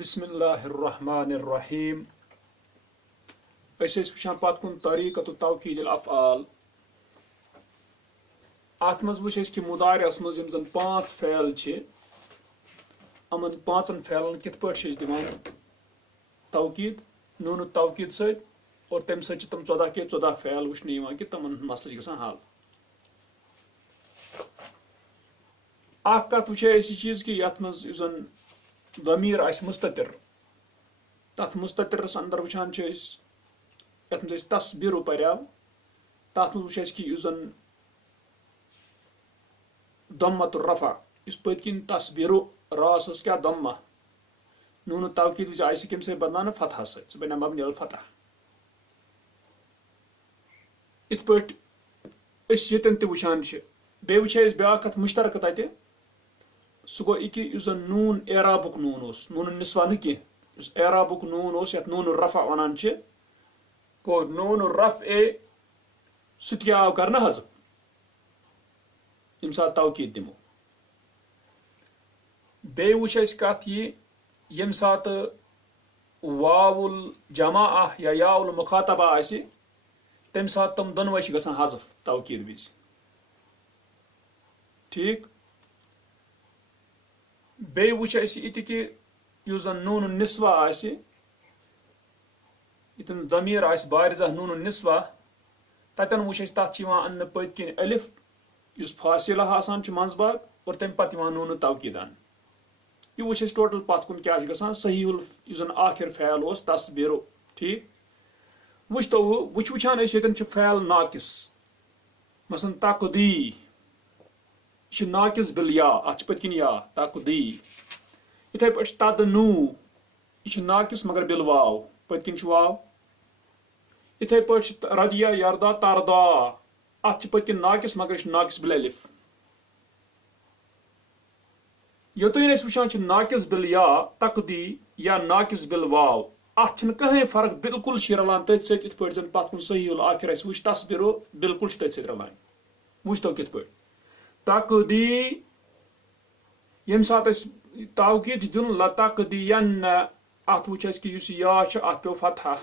बिस्मिल्लाहिर्रहमानिर्रहीम। वुचान पत कुन तरीक़त तौकीद अफ़आल। अत मज वुच कि मुदारिअस मज यम जन पांच फ़ैल अमन पांचन फ़ैलन कित पट दिवान तौकीद नून तौकीद सत और तम सत तम 14 के 14 फ़ैल वुचने कि तमन मसल गसान हल। अख कत वुचे यह चीज कि यथ मज जन दमीर आस मुस्ततिर तथ मुस्ततिरस अंदर वुचान यथ मज तस्बीरु पर्याव तथ मज वुच कि जन दम्मतुर रफा इस पतकिन तस्बीरु रास क्या दम्मा नून तौकीद वुच आस कम से बदलान फतह सत बना मबनी अल फतह। इत पट यतन त वुचान बे वुच ब्या कथ मुश्तरक तत सह गो कि जन नून एराबुक नून नून निस्वा न कह एराबुक नून यथ नून रफा वनान गो नून रफ ए सह आव कर हजफ यम सात तौकीद दिमो। बे वुच कत यम सात वावुल जमा या याउल मुखातबा आसि तम सात तम दोनवे गसान हजफ तौकीद विज ठीक। बे वुच ये कि जन नून निस्वा आसि यतन दमीर आसि बारिजा नून निस्वा ततन वुच तथ अन्न पतकिन अलिफ युस फासिला आसान मंजबाग और तम पत नून तौकीद अन यह वुच टोटल पत कुन क्या गसान सहीहुल जन आखिर फ़ैल तस्बीरु ठीक। वुच तो वुचान यतन फ़ैल नाकिस मसलन तकदी यह नाकिस बिल या अत पतकिन या तकदी। इथे पे तदनु यह नाकिस मगर बिल वाव पतकिन वाव। इथे पे रदिया यरदा तरदा अत पतकिन नाकिस मगर नाकिस बिल अलिफ। योतन वुचान नाकिस बिल या तकदी या नाकिस बिल वाव अत कहीं फर्क बिल्कुल रलान तथ सत इत पे जन पत कुन सहीहुल आखिर वुच तस्बीरो बिल्कुल तथ सत रलान वुच तो कित पे तकदी यम सात तौकीद दिन लतकदियन अत वुच कि या अत पे फतह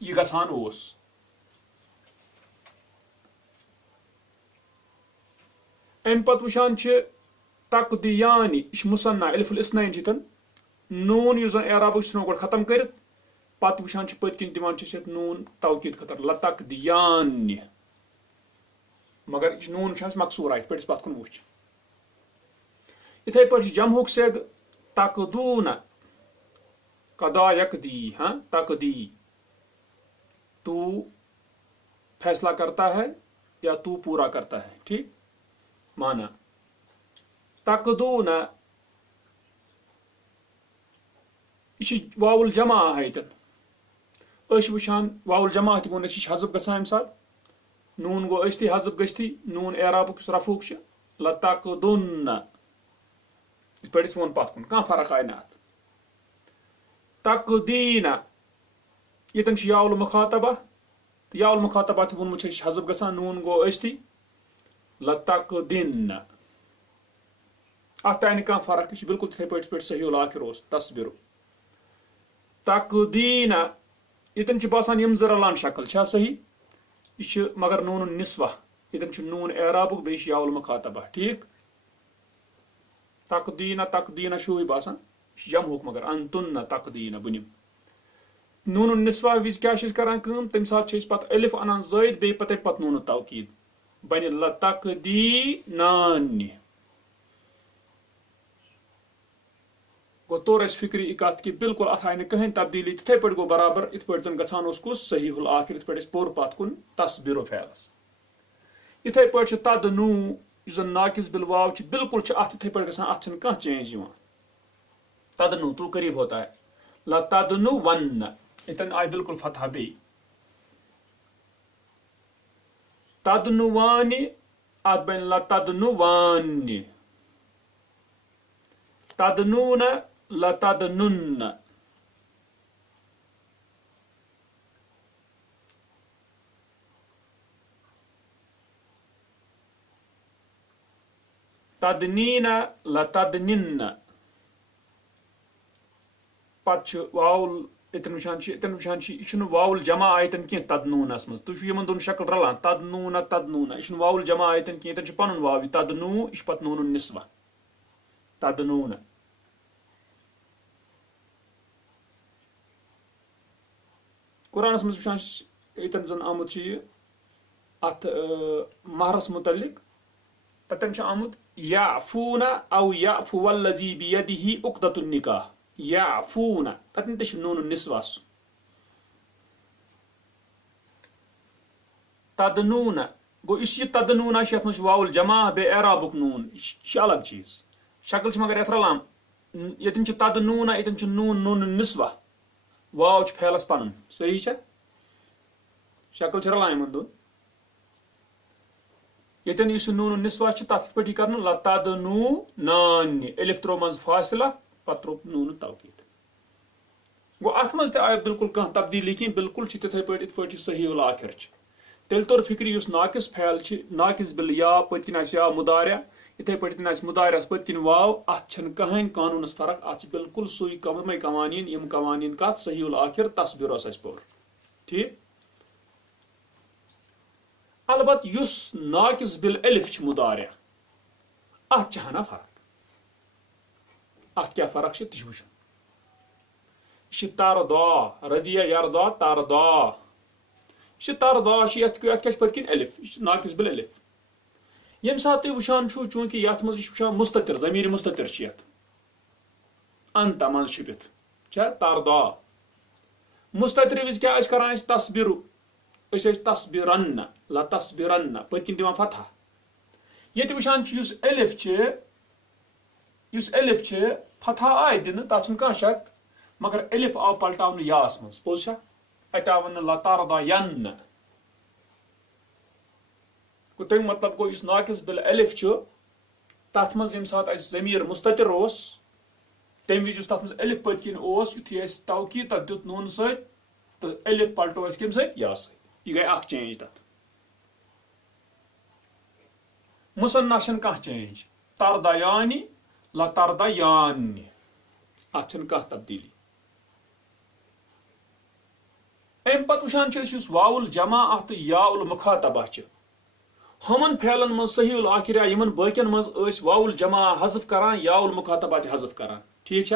यह गसान अम पत वुचान तकदियानी यह मुसन्ना अलिफुल इस्नैन चितन नून यु जन एराब गो खत्म कर पत वुचान पतकिन दिवान नून तौकीद खतर लतकदियान मगर नून मकसूर अत पे पत कुन वुच। इथे पे जमहुक सेग तकदून कदा यकदी हाँ तकदी तू फैसला करता है या तू पूरा करता है ठीक माना। तकदून यह वाउल जमा यतन वुचान वाउल जमा वो हजफ गसान अम सात नून गो अस्थि हजफ गस्थि नून एराबुक रफुक लतकदुन पे वो पत कुन कह फर्क आय ना तकदीन यतन याउल मुखातबा तो याउल मुखातबा वो हजफ गसान नून गो अस्थि लतकदिन अत आय कह फर्क यह बिल्कुल तिथे पे सहीहुल आखिर तस्बीर तकदीन यतन बासान यम ज रलान शक्ल सही यह मगर नून निस्वा यतन नून एराबुक बे याउल मुखातबा ठीक। तकदीना तकदीना शूय बासान जमहुक मगर अंतुन तकदीना बुनिम नून निस्वा विज क्या करान तम सात पत अलिफ अनान ज़ायद बे पत नून तौकीद बन लतकदीनान गो तोर फिक्री कत कि बिल्कुल अत आय कहीं तब्दीली तिथे पे गो बराबर इत पे जन गसान कुस सहीहुल आखिर इत पे पोर पत कुन तस्बीरो फ़ैलस। इथे पे तदनु जन नाकिस बिल वाव बिल्कुल अत इथे पे गसान अत कह चेंज तदनु तू करीब होता है लतदनु वन इतन आय बिल्कुल फतह बे तदनुवानि अत बन लतदनुवानि तदनून लतदनुन तदनीन लतदनिन पत् वावल यतन वुचान यह वावल जमा आयतन कह तदनूनस मज तुम यमन दोन शक्ल रलान तदनूना तदनूना यह वावल जमा आयतन कह यतन पन वाव तदनू यह पत नून निस्वा तदनूना कुरानस मज वुचान यतन जन आमुत अत महरस मुतलिक ततन आमुत याफूना औ याफू वल्लजी बियदिही उक्दतुन निकाह याफूना ततन ते नून निस्वास तदनूना गो इस तदनूना यथ मज वाउल जमा बे एराबुक नून यह अलग चीज शक्ल मगर यथ रलाम यतन तदनूना यतन नून नून निस्वा वाव फैलस पन सही शक्ल रलान यमन दोन यतन इस नून निस्वा तथ पे कर लतदनू नान एलिफ त्रो मज फासिला पत त्रो नून तवकीद गो अत मज आय बिल्कुल कह तब्दीली कह बिल्कुल तिथे पे सही उल आखिर तेल तोर फिक्र नाकिस फैल नाकिस बिल या पतकिन या मुदारिया इथे पे मुदारियास पतकिन वाव अत कहें कानूनस फर्क अत बिल्कुल सुई कम कवानीन यम कवानीन कत सही उल आखिर तस्बीर पोर ठीक अलबत युस नाकिस बिल एलिफ मुदारिया अत हना फर्क अत क्या फर्क तह वो तरदा रदिया यरदा तरदा तरदा पतकिन एलिफ नाकिस बिल एलिफ यम सात तुम वुचान चूंकि यथ मज मुस्ततिर जमीर मुस्ततिर अंत मज छुपित तरदा मुस्ततिर विज क्या करान तस्बीर तस्बीरन ला तस्बीरन पतकिन दिवान फतह ये वुचान एलिफ फतह आय दिन तथ कह शक मगर एलिफ आव पलटावन यास मज पोज अत आव ला तरदा यन गो तम मतलब गो इस नाकिस बिल एलिफ तथ मज यम सात जमीर मुस्ततिर तम विज तथ मज एलिफ पतकिन युथी तवकीद तथ दुत नून सत तो एलिफ पलटो कम सत या सत यह गई अख चेंज तथ मुसन्ना कह चेंज तरदयानी ला तरदयानी अत कह तब्दीली अम पत वुचान वाउल जमा अत याउल मुखातबा हमन फैलन मज सही उल आखिर यमन बाकियन मज वाउल जमा हजफ करान याउल मुखातबा हजफ करान ठीक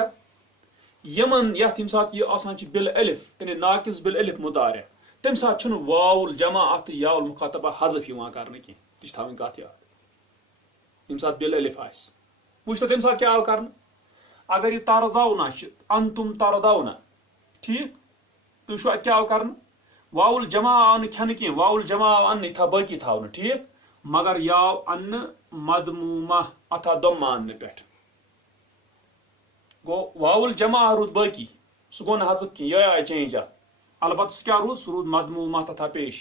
यमन यथ यम सात यह आसान बिल एलिफ यानी नाकिस बिल एलिफ मुदारिया तम सात वाउल जमा अत याउल मुखातबा हजफ कर कह थी कत याद यम सात बिल एलिफ वुच तम सात क्या आव कर अगर यह तरदौना अंतुम तरदौना ठीक तो क्या आव कर वाउल जमा आव खेन कह वाउल जमा आव अन्न था बाकी थाव ठीक मगर याव अन्न मदमूमा अथा दम्मा अन्न पे गो वाउल जमा रूद बाकी सह गो हजफ कह यह आय चेंज अत अलबत् क्या रूद सह रूद मदमूमा तथा पेश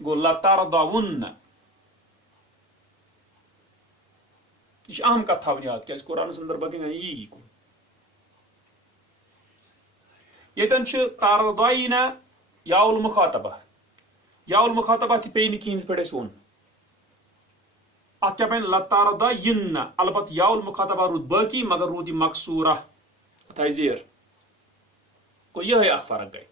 गो लतरदउन्न यह अहम कथ थवन याद क्या कुरान अंदर बगन यी कुन यतन तरदयना याउल मुखातबा पे कहें पे वोन अत क्या पे लतरदयिन्न अलबत् याउल मुखातबा रूद बाकी मगर रूद मकसूरा अथ जेर गो यह फर्क गई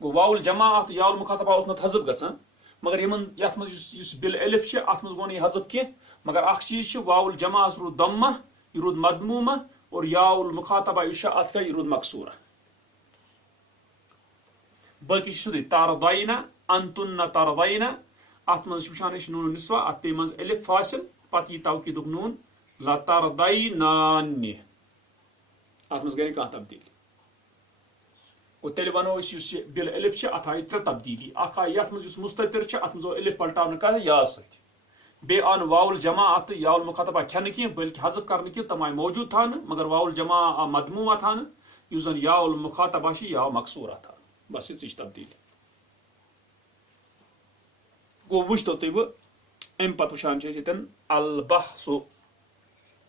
गो वाउल जमा अत याउल मुखातबा हजफ गसान मगर यमन यथ मज बिल एलिफ अत मज गो यह हजफ कह मगर अख चीज वाउल जमा रूद दम्मा यह रूद मदमूमा और याउल मुखातबा अत क्या यह रूद मकसूरा बाकी सुध तरदयना अंतुन्न तरदयना अत मज वुचान नून निस्वा अत पे मज एलिफ फासिल पत यह तवकीदुक नून लतरदयनानि अत मज गई कह तब्दीली और तेल वनो बिल एलिफ अत आय त्रे तब्दीली अख आय यथ मज मुस्ततिर अत मज एलिफ पलटावन कह याद सत बे आन वाउल जमा अत याउल मुखातबा खेन कह बल्कि हजफ कर कह तम आय मौजूद थान मगर वाउल जमा मदमूमा थान युस जन याउल मुखातबा याव मकसूरा था बस ये तब्दीली गो वुच तो तुम अम पत वुचान यतन अलबहसु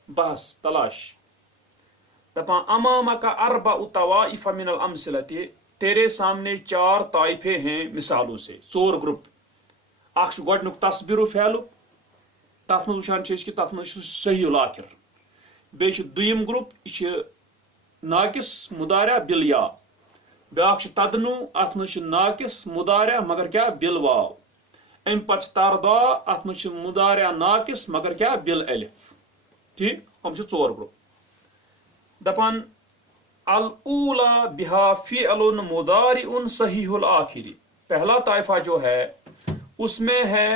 बहस तलाश दपान अमामा का अरबा तवाइफ मिनल अमसिलति तेरे सामने 4 ताइफे हैं मिसालों से 4 ग्रुप अख गोडनुक तस्बीर फैलु तथ मज वुचान कि तथ मज सही आखिर बे दुयम ग्रुप यह नाकिस मुदारिया बिल या ब्याख तदनु अत मज नाकिस मुदारिया मगर क्या बिल वाव अम पत तरदा अत मज मुदारिया नाकिस मगर क्या बिल अलिफ ठीक हम चोर ग्रुप दपान अल ऊला बिहा फ़िअलुन मुदारिउन सहीहुल आखिरी पहला ताइफा जो है उसमें है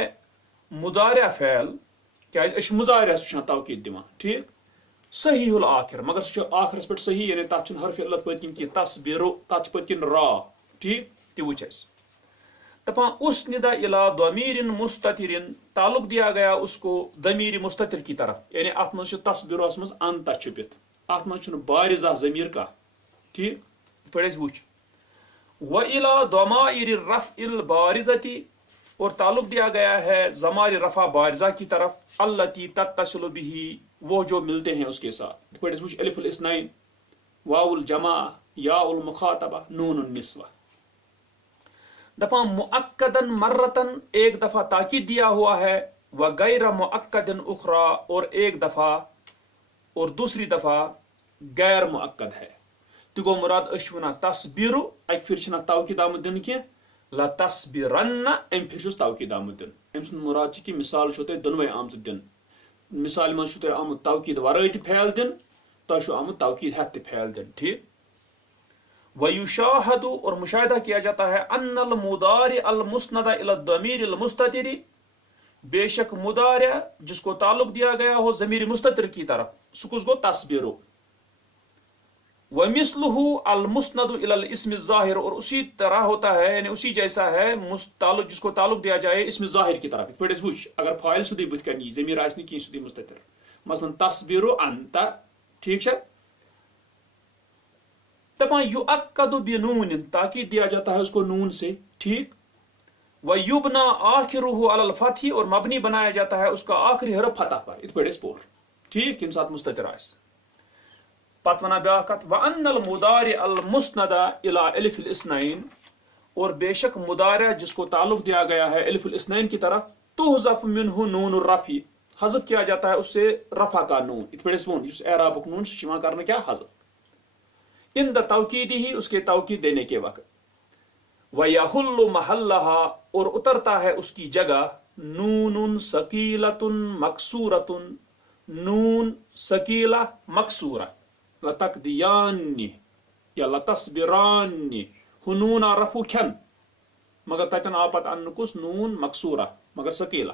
मुदारिया फ़ैल क्या मुजारिया सह तौकीद दिवान ठीक सहीहुल आखिर मगर सह आखिरस पे सही यानी तथ हरफ इल्लत पत्किन की तस्बिरु तथ पत्किन रा ठीक ति वुच दपान उस निदा इला दमीरिन मुस्ततिरिन ताल्लुक दिया गया उसको दमीर मुस्ततिर की तरफ यानी अत मज तस्बिरस मज अंत छुपित अत मज बारिजा जमीर का ठीक पे वुच व इला दमाइर रफ़इल बारिजती और ताल्लुक दिया गया है ज़मार रफ़ा बारिजा की तरफ अल्लती तत्तसिलु बिही वो जो मिलते हैं उसके साथ पे वुच अलिफुल इस्नाइन वाउल जमा याउल मुखातबा नूनुन निस्वा दफा मुअक्कदन मर्रतन एक दफा ताकीद दिया हुआ है व गैर मुअक्कदन उखरा और एक दफा और दूसरी दफा गैर मुअक्कद है तो गो मुराद अशवना तस्बीरु एक फिर छना ताकीद आमद दिन के ला तस्बीरन्ना एम फिर छुस ताकीद आमद दिन एम सुन मुराद की मिसाल छते दोनों आमद दिन मिसाल में छते आमद ताकीद वराई ते फैल दिन तो छु आमद ताकीद है ते फैल दिन ठीक वयुशाहदु और मुशाहिदा किया जाता है अन्नल मुदारि अल मुस्नदा इला दमीर अल मुस्ततिरी बेशक मुदारिया जिसको ताल्लुक दिया गया हो जमीर मुस्ततिर की तरफ सुकुस गो तस्बीरु वमिस्लुहु अल मुस्नदु इलल इस्म ज़ाहिर और उसी तरह होता है यानी उसी जैसा है मुस्ताल्लुक जिसको ताल्लुक दिया जाए इस्म ज़ाहिर की तरफ पे वुच अगर फाइल सुदी बुत करनी जमीर आसनी की सुदी मुस्ततिर मसलन तस्बीरु अंता ठीक है दपा युअक्कदु बिनून ताकीद दिया जाता है उसको नून से ठीक व युबना आखिरुहु अलल फथी और मबनी बनाया जाता है उसका आखिरी हरफ फतह पर इत पे स्पोर ठीक यम साथ मुस्ततिर आस पत वना ब्याकत व अन्नल मुदारि अल मुस्नदा इला अलिफिल इस्नाइन और बेशक मुदारिया जिसको ताल्लुक दिया गया है अलिफुल इस्नाइन की तरफ तुहज़फ मिन्हु नूनुर रफ़ी हज़फ किया जाता है उससे रफ़ा का नून इत पे स्पोन जिस एराबुक नून शिमा करने क्या हज़फ इन द तौकीद ही उसके तौकीद देने के वक्त वयहुल्लु महल्लहा और उतरता है उसकी जगह नूनुन सकीलतुन मकसूरतुन नून सकीला मकसूरा लतकदियान्नि या लतस्बिरान्नि हुनूना रफू खन मगर ततन आपत अन्नुकुस नून मकसूरा मगर सकीला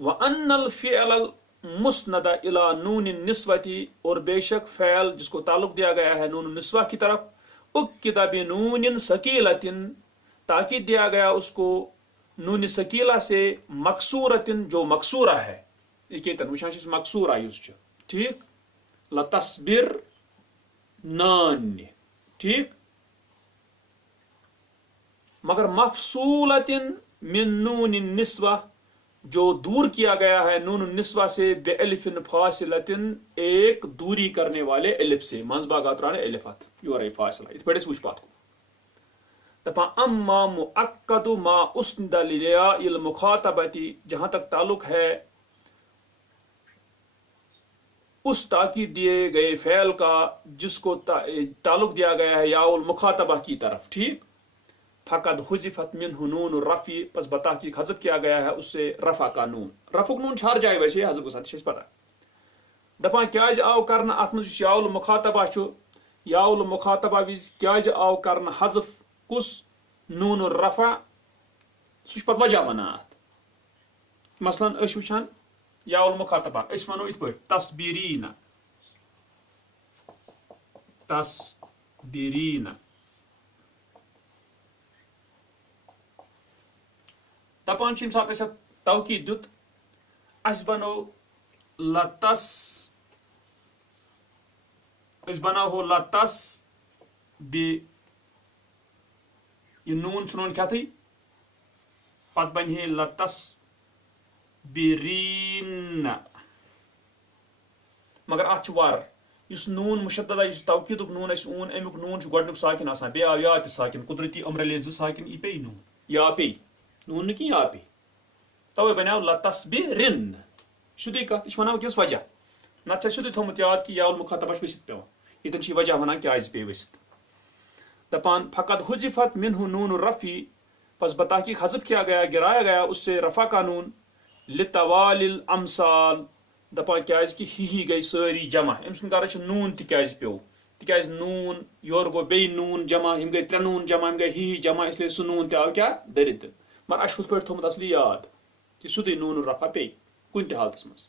व अन्नल फ़िअल मुस्नदा इला नून निस्वती और बेशक फ़ैल जिसको ताल्लुक दिया गया है नून निस्वा की तरफ उक्किदा बिनून सकीलतिन ताकीद दिया गया उसको नून सकीला से मकसूरतिन जो मकसूरा है ये वुचान मकसूरा यूज ठीक लतस्बिर नान ठीक मगर मफसूलतिन मिन नून निस्वा जो दूर किया गया है नून निस्वा से बेअलिफिन फासिलतिन एक दूरी करने वाले अलिफ से मंजबागात्राने अलिफत योर फासिला इत पड़े वुच बात को दफा अम्मा मुअक्कदु मा उस्नदा लिया इल मुखातबती जहां तक ताल्लुक है उस ताकीद दिए गए फ़ैल का जिसको ताल्लुक दिया गया है याउल मुखातबा की तरफ ठीक फ़कद हुज़िफ़त मिन्हु नून रफ़ी बस बता कि हज़फ किया गया है उससे रफ़ा का नून रफ़ुक नून छार जाए वैसे हज़फ को साथ पता दपा क्या आव करना अत मज याउल मुखातबा याउल मुखातबा विज क्या आव करना हज़फ कुस नून रफ़ा सह पत वजह वना मसलन वुचान याउल मुखातबा वनो इत तस्बीरीना तस्बीरीना दपान सात तौकीद दुत अस बनो लतस बनाओ लतस बे ये नून सुनोन क्या थी पत बन है लतस बिरीना मगर अच वार इस नून मुशद्ददा इस तौकीदुक नून अस ऊन अमुक नून गोडनुक साकिन आसान बे आव या साकिन कुदरती अमरले ज साकिन ई पे नून या पे नून की आप तवे बनाओ लतस्बिरिन शुद्धि कत वनो किस वजह नत सिद्धि थोमुत याद कि याउल मुखातबा वसित पे ये वजह वन क्या पे वसित दपान फ़कत हुजिफत मिनहु नून रफ़ी बस बता कि हज़फ किया गया गिराया गया उससे रफ़ा का नून लितवालिल अमसाल दपान क्या कि ही गई सारी जमा अम सुन कर नून तज पे तिकाज नून योर गो बे नून जमा हम गई त्रे नून जमा हम गई ही जमा इसलिए सह नून आव क्या दरित मगर अस हुत पे थोमुत असली याद कि सुधी नून रफ़ा पे कुन हालत मज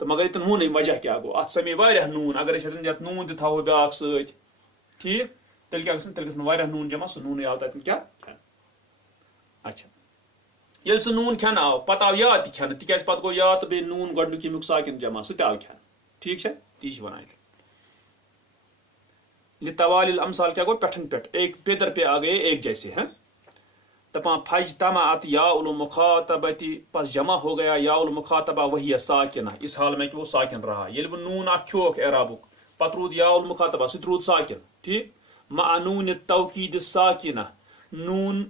तो मगर ये नून वजह क्या गो अत समे वारिया नून अगर ये नून तह थो ब्या सत ठीक तेल क्या तेल गया नून जमा सह नून आव तक क्या अच्छा ये सह नून खेन आव पत आव याद खेन तिकाज पत गो याद तो बे नून गोडनुक यमुक साकिन जमा सह आव खेन ठीक है ती वन लितवालिल अमसाल क्या गो पेठन पेठ एक पेदर पे आ गए एक जैसे हैं दपा फज तमात याउल मुखातबती पस जमा हो गया याउल मुखातबा वही साकिना इस हाल में कि वो साकिन रहा ये वो नून खोक एराबुक पत रूद याउल मुखातबा सह रूद साकिन ठीक मानून तवकीद साकिना नून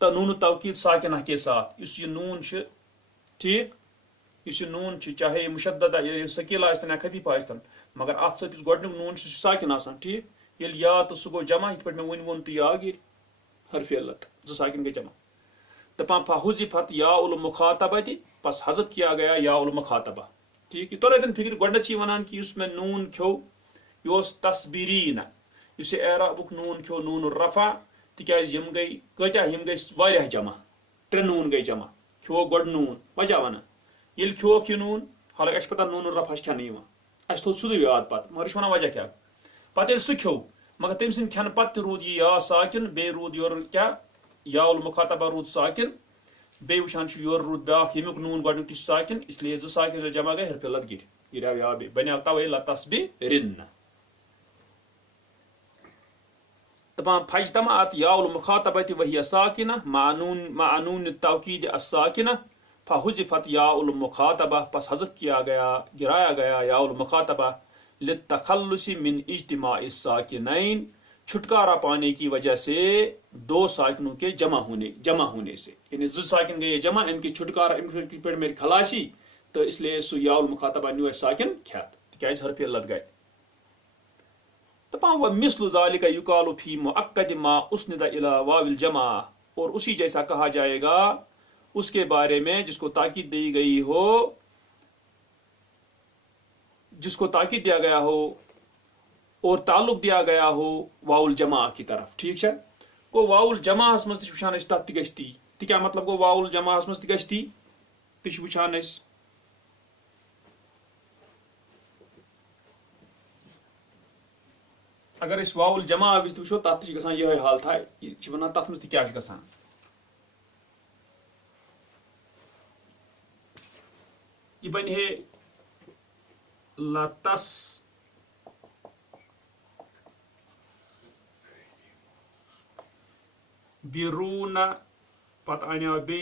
नून तवकीद साकिना के साथ इस ये नून ठीक इस नून चाहे मुशद्ददा सकील आस्तन या खफीफ आस्तन मगर अत सत गोडनुक नून साकिन आसान ठीक ये याद तो सह गो जमा इत पे मे वन तो या गिर हरफ इल्लत साकिन गई जमा दपान फहुजिफत याउल मुखातबती पस हज़फ किया गया याउल मुखातबा ठीक तोर फिक्र गोडनच वन कि उसमें नून खो यह तस्बीरी न इस एराबुक नून खो नून रफ़ा तिकाज यम गई कत्या यम गई वारिया जमा त्रे नून गई जमा खो गोड नून वजह वन ये खोक यह नून हालांकि अस पता नून रफ़ा खेन अस थो सुध याद पत मगर वन वजह क्या पत सह खो मगर तम सद खेन पत रूद यह या साकिन बे रूद योर क्या याउल मुखातबा रूद साकिन बे वुचान योर रूद ब्या यमुक नून गोडनुक ती साकिन इसलिए जो साकिन जमा गए हरफ इल्लत गिर आव या बने तवे लतस्बीरिन दपान फज तमात याउल मुखातबती वही साकिना मानून तवकीद अस्साकिना फहुजिफत याउल मुखातबा पस हज़फ किया गया गिराया गया याउल मुखातबा लितखल्लुसी मिन इज्तिमाइ साकिनैन छुटकारा पाने की वजह से दो साकिनों के जमा होने से यानी जो साकिन गए जमा इनकी छुटकारा पे मेरी खलासी तो इसलिए सह याउल मुखातबा न्यू साकिन ख्यात तिकाज हरफ इल्लत गए दपान व मिस्लु ज़ालिका युकालु फी मुअक्कद मा उसनिदा इला वाविल जमा और उसी जैसा कहा जाएगा उसके बारे में जिसको ताकीद दी गई हो जिसको ताकीद दिया गया हो और ताल्लुक दिया गया हो वाउल जमा की तरफ ठीक है गो वाउल जमा मज वुचान तथ ती क्या मतलब गो वाउल जमा मज ती वुचान अगर वाउल जमा विज वो तथ यह हाल था वन तथ मज क्या गसान यह बन है लतस बिरून पत अन बे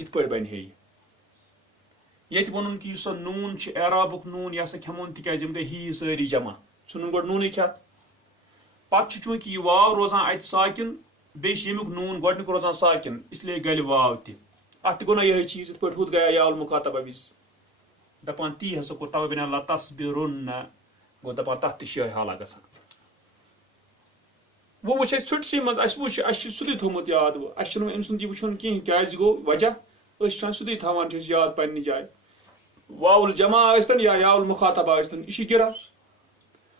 इत पे बन ये वन कि नून एराबुक नून यह खेमोन तिकाज गई ही सारी जमा सह गो नून खेत पत चूंकि यह वाव रोजान अत साकिन बे यमुक नून गोडनुक रोजान साकिन इसलिए गल वाव अत गो ना यही चीज इत पे हुत गया याउल मुखातबा विज दपान ती हसा कोर तवे बना लतस्बिरुन गो दपान तथ तह हाला गसान वो वो छुटसी मज सुधी थोमुत याद वो अम सुंद वुचन कहीं क्या गो वजह सुधी थान याद पन्ने जाए वाउल जमा आस्तन या याउल मुखातबा आस्तन यह गिरा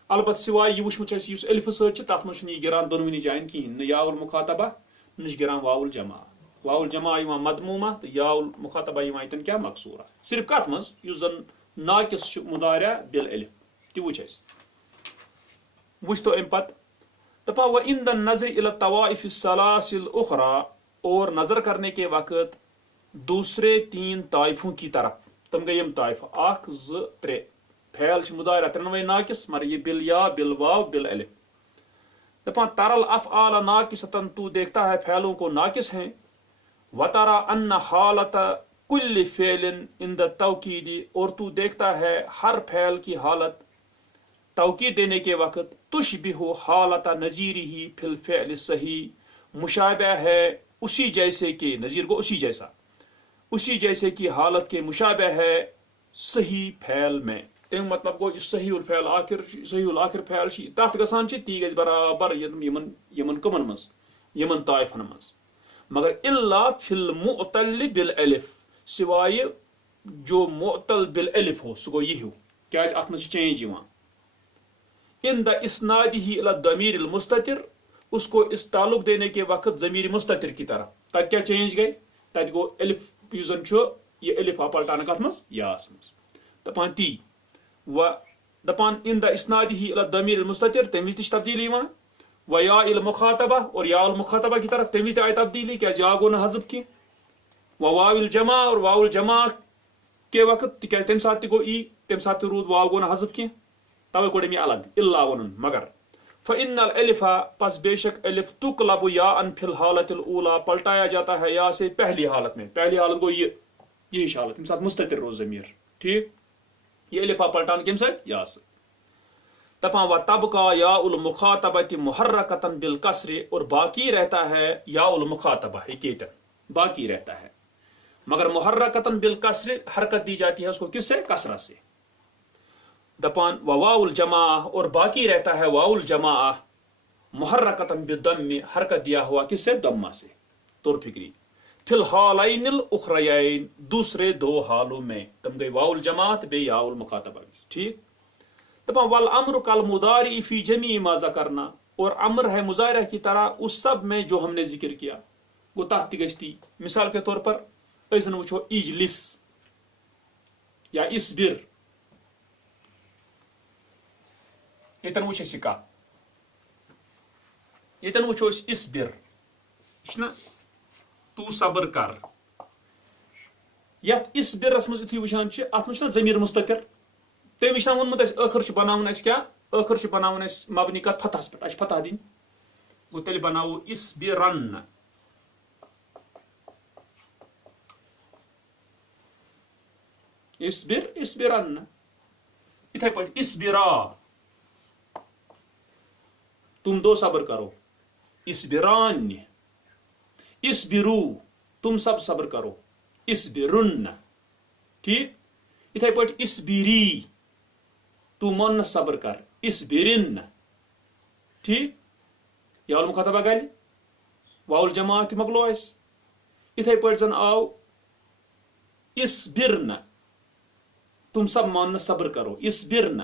अलबत् सिवाय यह वुचमुत अलिफ सत तथ मज गिरान दोनवनी जायन कहें न याउल मुखातबा न गिरान वाउल जमा मदमूमा तो याउल मुखातबा इतन क्या मकसूरा सिर्फ कत मज जन नाकिस मुदारिया बिल अलिफ ति वुच तो अम पत दपा व इन द नजर इला तवाइफ सलासिल उखरा और नजर करने के वक्त दूसरे तीन ताइफों की तरफ तम गई ताइफ अख ज त्रे फैल मुदारिया त्रेनवे नाकिस मर ये बिल या बिल वाव बिल अलिफ दपा तरल अफ़आल नाकिसतन तू देखता है फैलों को नाकिस हैं वतरा अन्न हालत कुल्ल फ़ेलिन इन द तौकीदी और तू देखता है हर फैल की हालत तौकीद देने के वक्त तुशबिहु हालत नज़ीरी ही फिल फ़ेल सही मुशाबह है उसी जैसे कि नज़ीर को उसी जैसे की हालत के मुशाबह है सही फैल में तम मतलब गो सहीउल फ़ैल आखिर फ़ैल तथ गसान ती गज बराबर यमन कमन मज यमन ताइफन मज मगर इल्ला फिल मुअतल बिल अलिफ सिवाय जो मुअतल बिल अलिफ हो सह गो यह क्या अत मज चेंज इन द इस्नादिही इला दमीर अल मुस्ततिर उसको इस ताल्लुक देने के वक्त ज़मीर मुस्ततिर की तरह तब क्या चेंज गई तब गो अलिफ यह अलिफ पलटान कथ मज यास मज दपान ती व दपान इन द इस्नादिही इला दमीर अल मुस्ततिर तम विज तब्दीली व या इल मुखातबा और या अल मुखातबा की तरफ तम विज आई तब्दीली क्या या गो न हज़फ की व वाविल जमा और वाउल जमा के वक्त क्या तम साथ गो ई तम साथ रूद वाव गो न हज़फ की तवे कोड में अलग इल्ला वनुन मगर फ़इन्नल अलिफ़ा पस बेशक अलिफ तुक़लबु या अन फिल हालतिल ऊला पलटाया जाता है या से पहली हालत में पहली हालत गो ये हालत तम साथ मुस्ततिर रोज ज़मीर ठीक ये अलिफा पलटान किम साथ या से तपा व तबका या उल मुखातबति मुहर्रकतन बिल कसरे और बाकी रहता है या उल मुखातबा हकीकतन बाकी रहता है मगर मुहर्रकतन बिल कसरे हरकत दी जाती है उसको किससे कसरा से दपान वाउल जमा और बाकी रहता है वाउल जमा मुहर्रकतन बिदम में हरकत दिया हुआ किससे दम्मा से तौर फिक्री फिलहाल उखरयैन दूसरे दो हालों में तम गई वाउल जमात बे याउल मुखातबा ठीक दपान वल अम्र कल मुदारी फी जमी मा ज़करना और अम्र है मुजाहिरा की तरह उस सब में जो हमने जिक्र किया गो तहत गश्ती मिसाल के तौर पर ऐसन वो इजलिस या इसबिर यतन वो सिका यतन वो इसबिर तू सबर कर यथ इसबिरस मज यु वुचान अत मज ज़मीर मुस्ततिर तम वुचान वोनमुत आखिर बनावन क्या आखिर बनावन मबनी कत फतहस पे फतह दिन गो तेल बनावो इसबिरन इसबिरन इथे पे इसबिरा तुम दो सब्र करो इसबिरान इसबिरू तुम सब सब्र करो इसबिरुन ठीक इथे पे इसबिरी तू मन सब्र कर इसबिरिन ठीक याल मुखातबा गल वाउल जमात मकलो इथे पे जन आओ इसबिरन तुम सब मन सब्र करो इसबिरन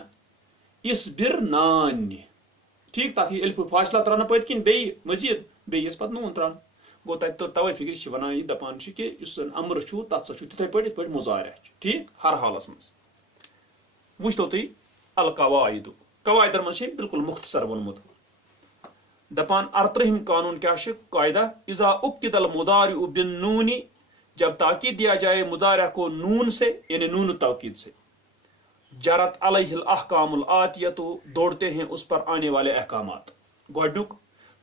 इसबिरनान ठीक ताकि अलिफ फासला त्रान पत किन बे मजीद बे यस पत नून त्रान गो तत तवे फिक्र वनान दपान कि अमर तथ तिथे पे मुजाहिरा ठीक हर हालस मज वुचतो तुम अल कवायद कवायदन मज बिल्कुल मुख्तसर वोनमुत दपान 38 कानून क्या कायदा इज़ा उक्किदल मुदारिउ बिन नूनी जब ताकीद दिया जाए मुदारिया को नून से यानी नून ताकीद से जरत अलैहिल अहकामुल आतियतु दौड़ते हैं उस पर आने वाले अहकामात गोडुक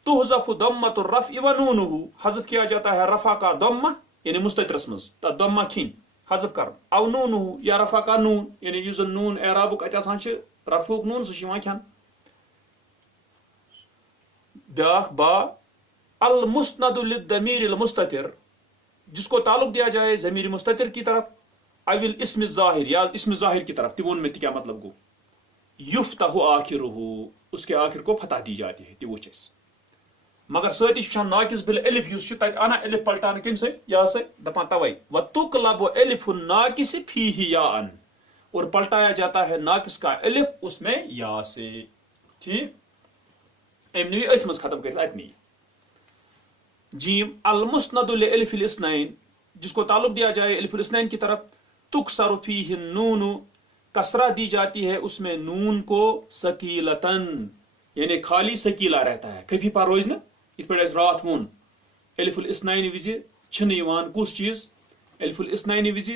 तुहज़फ़ु दम्मतु रफ़्इ व नूनुहु हज़फ किया जाता है रफ़ा का दम्मा यानी मुस्ततिरस मज त दम्मा खिन हज़फ कर अव नूनुहु या रफ़ा का नून यानी युज नून एराबुक अत आसान छ रफ़ुक नून सह खन ब्याख बा अल मुस्नदु लिद्दमीर अल मुस्ततिर जिसको ताल्लुक दिया जाए ज़मीर मुस्ततिर की तरफ अविल इस्म ज़ाहिर या इस्म ज़ाहिर की तरफ तिवोन में क्या मतलब गो युफ्तहु आखिरुहु उसके आखिर को फतह दी जाती है तिवोचस मगर सती वुचान नाकिस बिल अलिफ युस तत आना अलिफ पलटान कम से या से दपान तवै व तुक़लबु अलिफु नाकिस फीहि याअन और पलटाया जाता है नाकिस का अलिफ उसमें या से ठीक एमनी अथ मज खत्म कर अतनी जीम अल मुस्नदु लि अलिफिल इस्नैन जिसको ताल्लुक दिया जाए अलिफुल इस्नैन की तरफ तुकसरु फीहि नून कसरा दी जाती है उसमें नून को सकीलतन यानी खाली सकीला रहता है खफीफा रोज न इत पे रात वोन अलिफुल इस्नैन विज छन यवान कुछ चीज अलिफुल इस्नैन विज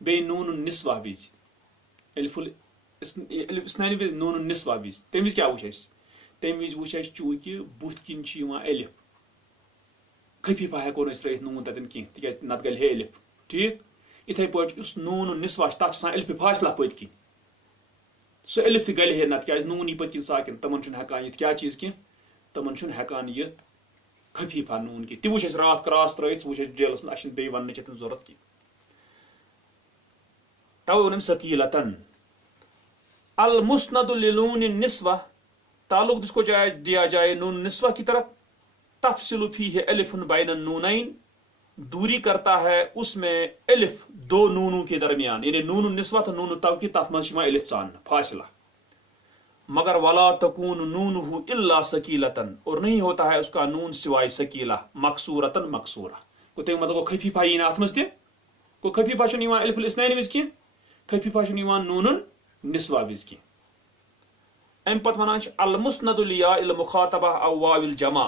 बे नून निस्वा विज अलिफुल इस्नैन विज नून निस्वा विज तम विज क्या वुच तम विज वुच चूंकि बुथ किन अलिफ खफीफा हेको त्रत नून तन कह तिक नत गल हे अलिफ ठीक इथे पे नून निस्वा तथ अलिफ फासला पत किन सह अलिफ गल हे नत क्या नून पत किन साकिन तमन हेकान क्या चीज कह तमन हेकान यित खफीफा नून कह तु वुच रात क्रॉस त्रत वुच डिटेल्स मे बे वन जरूरत कह तवे वोन सकीलतन अल मुस्नदु लिनून निस्वा, ताल्लुक जिसको दिया जाए नून निस्वा की तरफ, तफसिलु फीहि अलिफुन बैन नूनैन, दूरी करता है उसमें अलिफ दो नूनों के दरमियान, यानी नून निस्वा तो नून तवकीद, तथ मज अलिफ चान फासला। मगर वला तकून नूनुहु इल्ला सकीलतन, और नहीं होता है उसका नून सिवाय सकीला, मकसूरतन मकसूरा। को ते मतलब खफीफा ही ना अथमस ते को खफीफा छ निवान अलिफुल इस्नैन विज की, खफीफा छ निवान नूनुन निस्वा विज की। अम पत वनान छ अल मुस्नदु लिया इल मुखातबा औ वाविल जमा,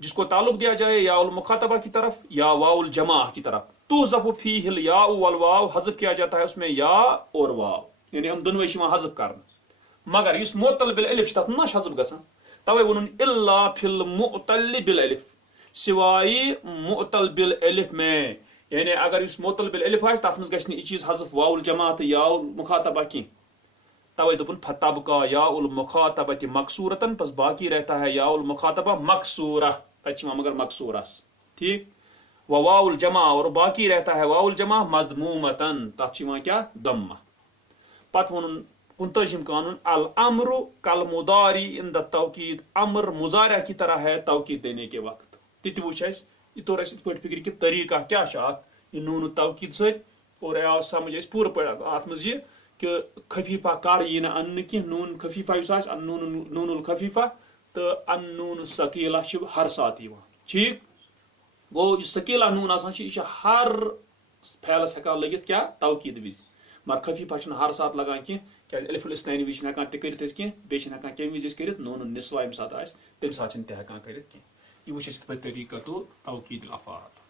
जिसको ताल्लुक दिया जाए या उल मुखातबा की तरफ या वाउल जमा की तरफ, तुज़फ़ु फीहिल या वल वाव, हज़फ किया जाता है उसमें या और वाव, यानी हम दोनों इस हज़फ करना। मगर इस मुअत्तल बिल अलिफ तथ ना हज़फ गसन, तवे वनुन इल्ला फिल मुअत्तल बिल अलिफ, सिवाय मुअत्तल बिल अलिफ में, यानी अगर इस मुअत्तल बिल अलिफ आस तथ मज गछ न चीज हज़फ वाउल जमा तो याउल मुखातबा की, तवे दुपन फतबका याउल मुखातबति मकसूरतन, बस बाकी रहता है याउल मुखातबा मकसूरा, तछमा मगर मकसूरस, ठीक। वाउल जमा, और बाकी रहता है वाउल जमा मदमूमतन, तछमा क्या दम्मा। पत वनुन 59 कानून अल अम्रु कल मुदारी इन द तौकीद, अम्र मुजारा की तरह है तौकीद देने के वक्त। तित वुच अस यह तोर अस पे फिक्र कि तरीका क्या नून तौकीद सत, और आव समझ पूर पे अत मज यह कि खफीफा कर यह अन्न की, नून खफीफा नूनुल खफीफा तो अन नून सकीला हर सात, ठीक गो। सकीला नून यह हर फैलस हेकान लगित क्या तौकीद विज, मगर खफीफा हर सात लगान क्या अलिफुल इस्नैन विज हेकान तह कर बेच हेकान कम विज कर नून निस्वा यम सात तम सात तह हेकान कर। यह वुच तरीका तो तौकीद अफाद।